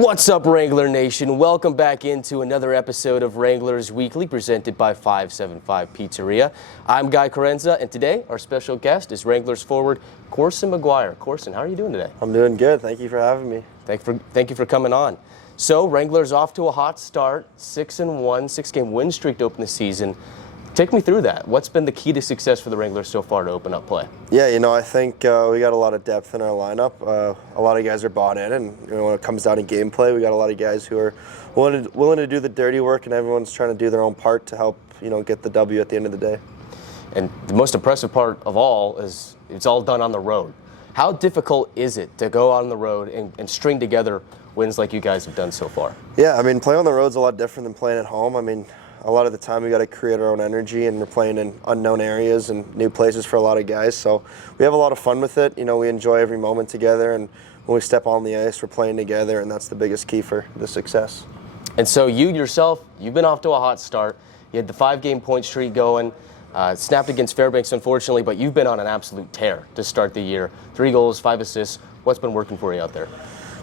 What's up, Wrangler Nation? Welcome back into another episode of Wranglers Weekly, presented by 575 Pizzeria. I'm Chiarenza, and today our special guest is Wranglers forward Corson Maguire. Corson, how are you doing today? I'm doing good. Thank you for having me. Thank you for coming on. So, Wranglers off to a hot start, 6-1, 6-game win streak to open the season. Take me through that. What's been the key to success for the Wranglers so far to open up play? Yeah, I think we got a lot of depth in our lineup. A lot of guys are bought in, and when it comes down to gameplay, we got a lot of guys who are willing to do the dirty work, and everyone's trying to do their own part to help get the W at the end of the day. And the most impressive part of all is it's all done on the road. How difficult is it to go on the road and string together wins like you guys have done so far? Yeah, playing on the road is a lot different than playing at home. A lot of the time we got to create our own energy, and we're playing in unknown areas and new places for a lot of guys. So we have a lot of fun with it. We enjoy every moment together, and when we step on the ice, we're playing together, and that's the biggest key for the success. And so you yourself, you've been off to a hot start. You had the 5-game point streak going, snapped against Fairbanks, unfortunately, but you've been on an absolute tear to start the year. 3 goals, 5 assists. What's been working for you out there?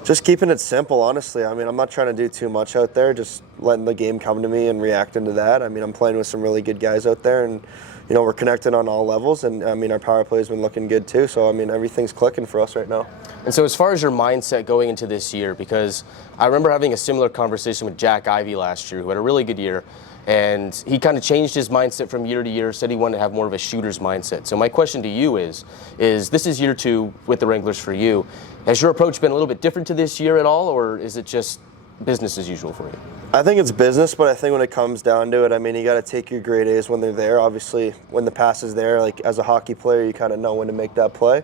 Just keeping it simple, honestly. I'm not trying to do too much out there, just letting the game come to me and reacting to that. I'm playing with some really good guys out there, and, we're connected on all levels, and, our power play has been looking good too, so, everything's clicking for us right now. And so as far as your mindset going into this year, because I remember having a similar conversation with Jack Ivey last year, who had a really good year, and he kind of changed his mindset from year to year, said he wanted to have more of a shooter's mindset. So my question to you is this is year 2 with the Wranglers for you. Has your approach been a little bit different to this year at all, or is it just business as usual for you? I think it's business, but I think when it comes down to it, you got to take your grade A's when they're there. Obviously, when the pass is there, like as a hockey player, you kind of know when to make that play.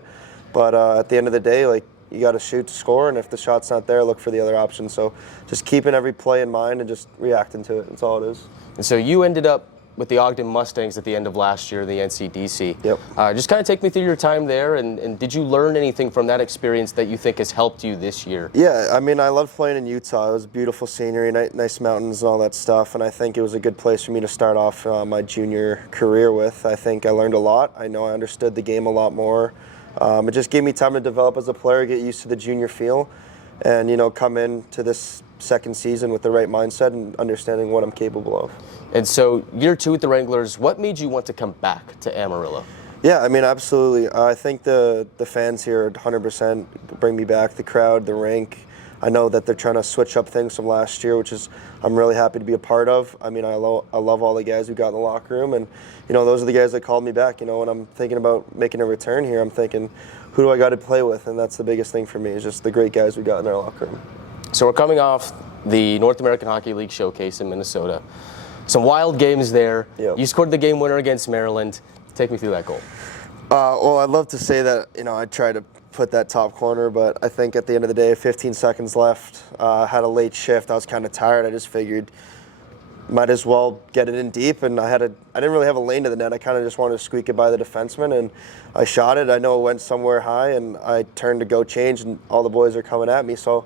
But at the end of the day, you got to shoot to score, and if the shot's not there, look for the other option. So just keeping every play in mind and just reacting to it. That's all it is. And so you ended up with the Ogden Mustangs at the end of last year, the NCDC. Yep. Just kind of take me through your time there, and did you learn anything from that experience that you think has helped you this year? Yeah, I loved playing in Utah. It was beautiful scenery, nice mountains and all that stuff, and I think it was a good place for me to start off my junior career with. I think I learned a lot. I know I understood the game a lot more. It just gave me time to develop as a player, get used to the junior feel, and come into this second season with the right mindset and understanding what I'm capable of. And so year 2 with the Wranglers, what made you want to come back to Amarillo? Yeah, absolutely. I think the fans here 100% bring me back. The crowd, the rink. I know that they're trying to switch up things from last year, which is I'm really happy to be a part of. I love all the guys who got in the locker room, and those are the guys that called me back. When I'm thinking about making a return here, I'm thinking, who do I got to play with? And that's the biggest thing for me, is just the great guys we got in our locker room. So we're coming off the North American Hockey League showcase in Minnesota. Some wild games there. Yep. You scored the game winner against Maryland. Take me through that goal. Well, I'd love to say that I tried to put that top corner, but I think at the end of the day, 15 seconds left, had a late shift. I was kind of tired. I just figured might as well get it in deep, and I didn't really have a lane to the net. I kind of just wanted to squeak it by the defenseman, and I shot it. I know it went somewhere high, and I turned to go change, and all the boys are coming at me, so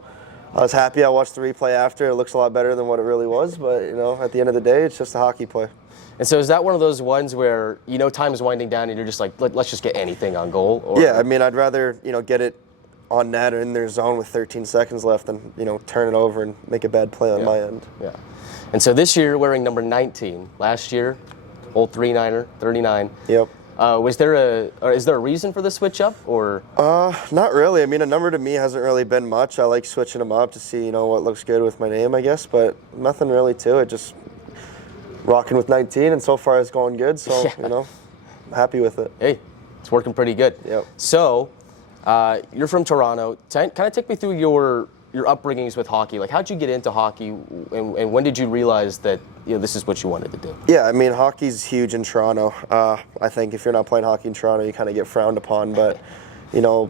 I was happy. I watched the replay after. It looks a lot better than what it really was, but at the end of the day, it's just a hockey play. And so is that one of those ones where time is winding down and you're just like, let's just get anything on goal? Or? Yeah, I'd rather get it on net or in their zone with 13 seconds left than turn it over and make a bad play on my end. Yeah. And so this year, wearing number 19. Last year, old 39er, 39. Yep. Is there a reason for the switch up, or? Not really. A number to me hasn't really been much. I like switching them up to see what looks good with my name, I guess, but nothing really to it. Just rocking with 19, and so far it's going good. So I'm happy with it. Hey, it's working pretty good. Yep. So, you're from Toronto. Kind of take me through your upbringings with hockey. Like, how'd you get into hockey, and when did you realize that this is what you wanted to do? Yeah, hockey's huge in Toronto. I think if you're not playing hockey in Toronto, you kind of get frowned upon. But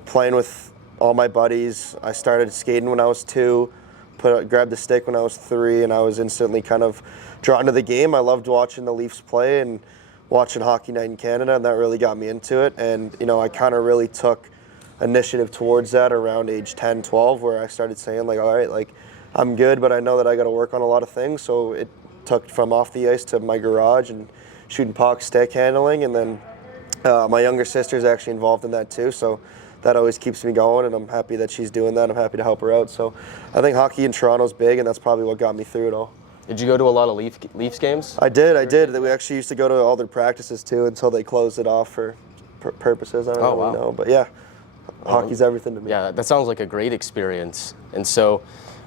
playing with all my buddies, I started skating when I was 2, grabbed the stick when I was 3, and I was instantly kind of drawn to the game. I loved watching the Leafs play and watching Hockey Night in Canada, and that really got me into it. And I kind of really took initiative towards that around age 10, 12, where I started saying, all right, I'm good, but I know that I got to work on a lot of things. So it took from off the ice to my garage and shooting pucks, stick handling, and then my younger sister's actually involved in that too. So that always keeps me going, and I'm happy that she's doing that. I'm happy to help her out. So I think hockey in Toronto's big, and that's probably what got me through it all. Did you go to a lot of Leafs games? I did. We actually used to go to all their practices too until they closed it off for purposes. I don't really know, but yeah, hockey's everything to me. Yeah, that sounds like a great experience. And so,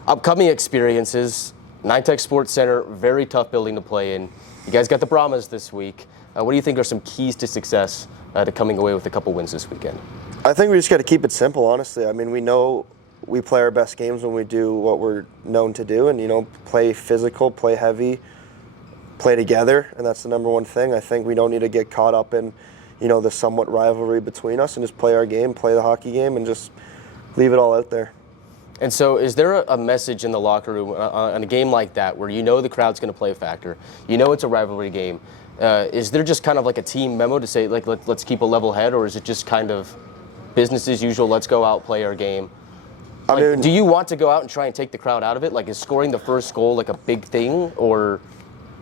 upcoming experiences, NYTEX Sports Center, very tough building to play in. You guys got the Brahmas this week. What do you think are some keys to success to coming away with a couple wins this weekend? I think we just got to keep it simple, honestly. I mean, we know we play our best games when we do what we're known to do, and, you know, play physical, play heavy, play together, and that's the number one thing. I think we don't need to get caught up in, you know, the somewhat rivalry between us, and just play our game, play the hockey game, and just leave it all out there. And so is there a message in the locker room on a game like that where you know the crowd's going to play a factor, you know it's a rivalry game? Is there just kind of like a team memo to say, like, let's keep a level head, or is it just kind of business as usual, let's go out, play our game? Like, do you want to go out and try and take the crowd out of it? Like, is scoring the first goal like a big thing, or?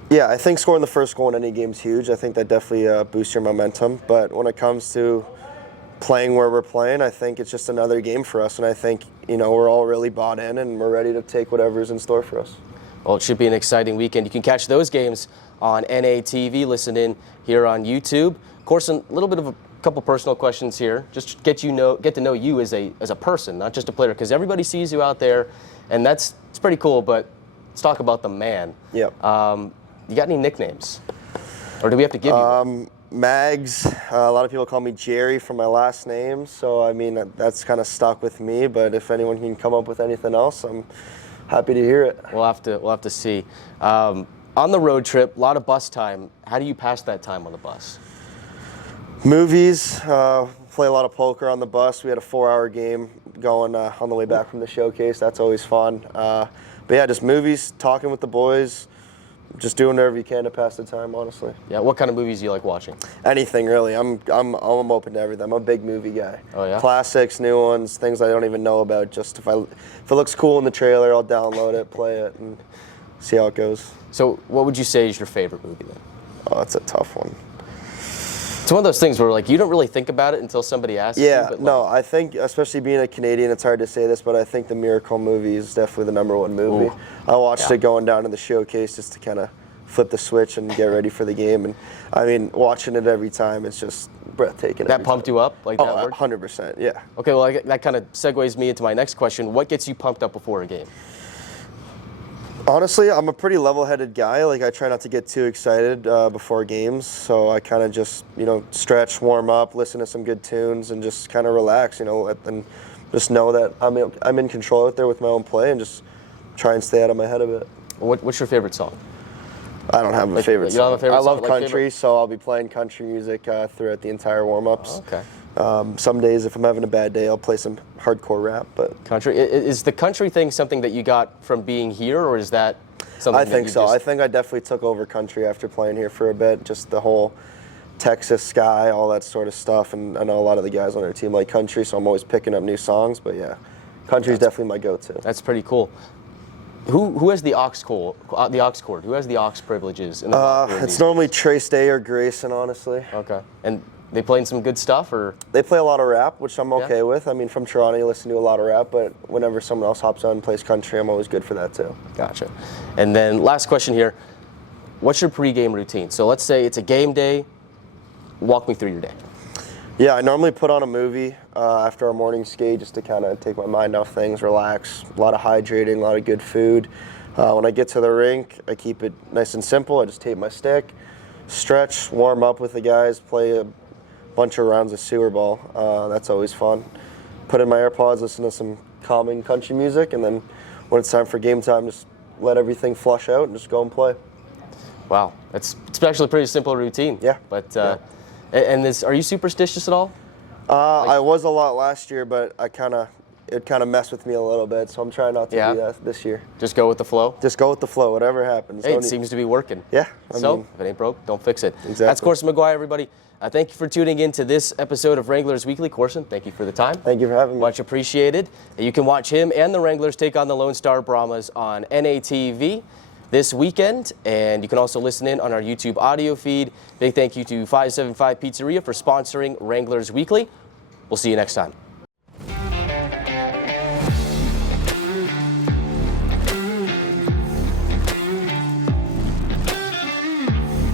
Yeah, I think scoring the first goal in any game is huge. I think that definitely boosts your momentum. But when it comes to playing where we're playing, I think it's just another game for us. And I think, you know, we're all really bought in and we're ready to take whatever's in store for us. Well, it should be an exciting weekend. You can catch those games on NATV, listen in here on YouTube. Corson, a little bit of a couple personal questions here, just to get to know you as a person, not just a player, because everybody sees you out there, and it's pretty cool. But let's talk about the man. Yeah. You got any nicknames, or do we have to give you? Mags. A lot of people call me Jerry from my last name, so I mean that's kind of stuck with me. But if anyone can come up with anything else, I'm happy to hear it. We'll have to see. On the road trip, a lot of bus time. How do you pass that time on the bus? Movies. Play a lot of poker on the bus. We had a 4-hour game going on the way back from the showcase. That's always fun. But yeah, just movies, talking with the boys. Just doing whatever you can to pass the time, honestly. Yeah, what kind of movies do you like watching? Anything, really. I'm open to everything. I'm a big movie guy. Oh, yeah? Classics, new ones, things I don't even know about. Just if it looks cool in the trailer, I'll download it, play it, and see how it goes. So what would you say is your favorite movie then? Oh, that's a tough one. It's one of those things where, like, you don't really think about it until somebody asks you. Yeah, But, like, no, I think, especially being a Canadian, it's hard to say this, but I think the Miracle movie is definitely the number one movie. Ooh. I watched it going down to the showcase just to kind of flip the switch and get ready for the game. And I mean, watching it every time, it's just breathtaking. That pumped you up? Like that word? 100%, yeah. Okay, well, that kind of segues me into my next question. What gets you pumped up before a game? Honestly, I'm a pretty level-headed guy. Like, I try not to get too excited before games, so I kind of just, you know, stretch, warm up, listen to some good tunes, and just kind of relax, you know, and just know that I'm in control out there with my own play, and just try and stay out of my head a bit. What's your favorite song? I don't have a favorite You don't have a favorite song. I love song, like country, so I'll be playing country music throughout the entire warm-ups. Oh, okay. Some days, if I'm having a bad day, I'll play some hardcore rap. But country, is the country thing something that you got from being here, or is that something? I think so. I think I definitely took over country after playing here for a bit. Just the whole Texas sky, all that sort of stuff. And I know a lot of the guys on our team like country, so I'm always picking up new songs. But yeah, country is definitely my go-to. That's pretty cool. Who has the aux cord? Who has the aux privileges in the locker room? It's normally Trace Day or Grayson, honestly. Okay. And they playing some good stuff, or? They play a lot of rap, which I'm okay with. I mean, from Toronto, you listen to a lot of rap, but whenever someone else hops on and plays country, I'm always good for that too. Gotcha. And then last question here. What's your pregame routine? So let's say it's a game day. Walk me through your day. Yeah, I normally put on a movie after our morning skate just to kind of take my mind off things, relax. A lot of hydrating, a lot of good food. When I get to the rink, I keep it nice and simple. I just tape my stick, stretch, warm up with the guys, play a bunch of rounds of sewer ball. That's always fun. Put in my AirPods, listen to some calming country music, and then when it's time for game time, just let everything flush out and just go and play. Wow, it's actually a pretty simple routine. Yeah. But and are you superstitious at all? I was a lot last year, but it kind of messed with me a little bit, so I'm trying not to do that this year. Just go with the flow? Just go with the flow, whatever happens. Hey, it seems to be working. Yeah. So, if it ain't broke, don't fix it. Exactly. That's Corson Maguire, everybody. Thank you for tuning in to this episode of Wranglers Weekly. Corson, thank you for the time. Thank you for having me. Much appreciated. You can watch him and the Wranglers take on the Lone Star Brahmas on NATV this weekend, and you can also listen in on our YouTube audio feed. Big thank you to 575 Pizzeria for sponsoring Wranglers Weekly. We'll see you next time.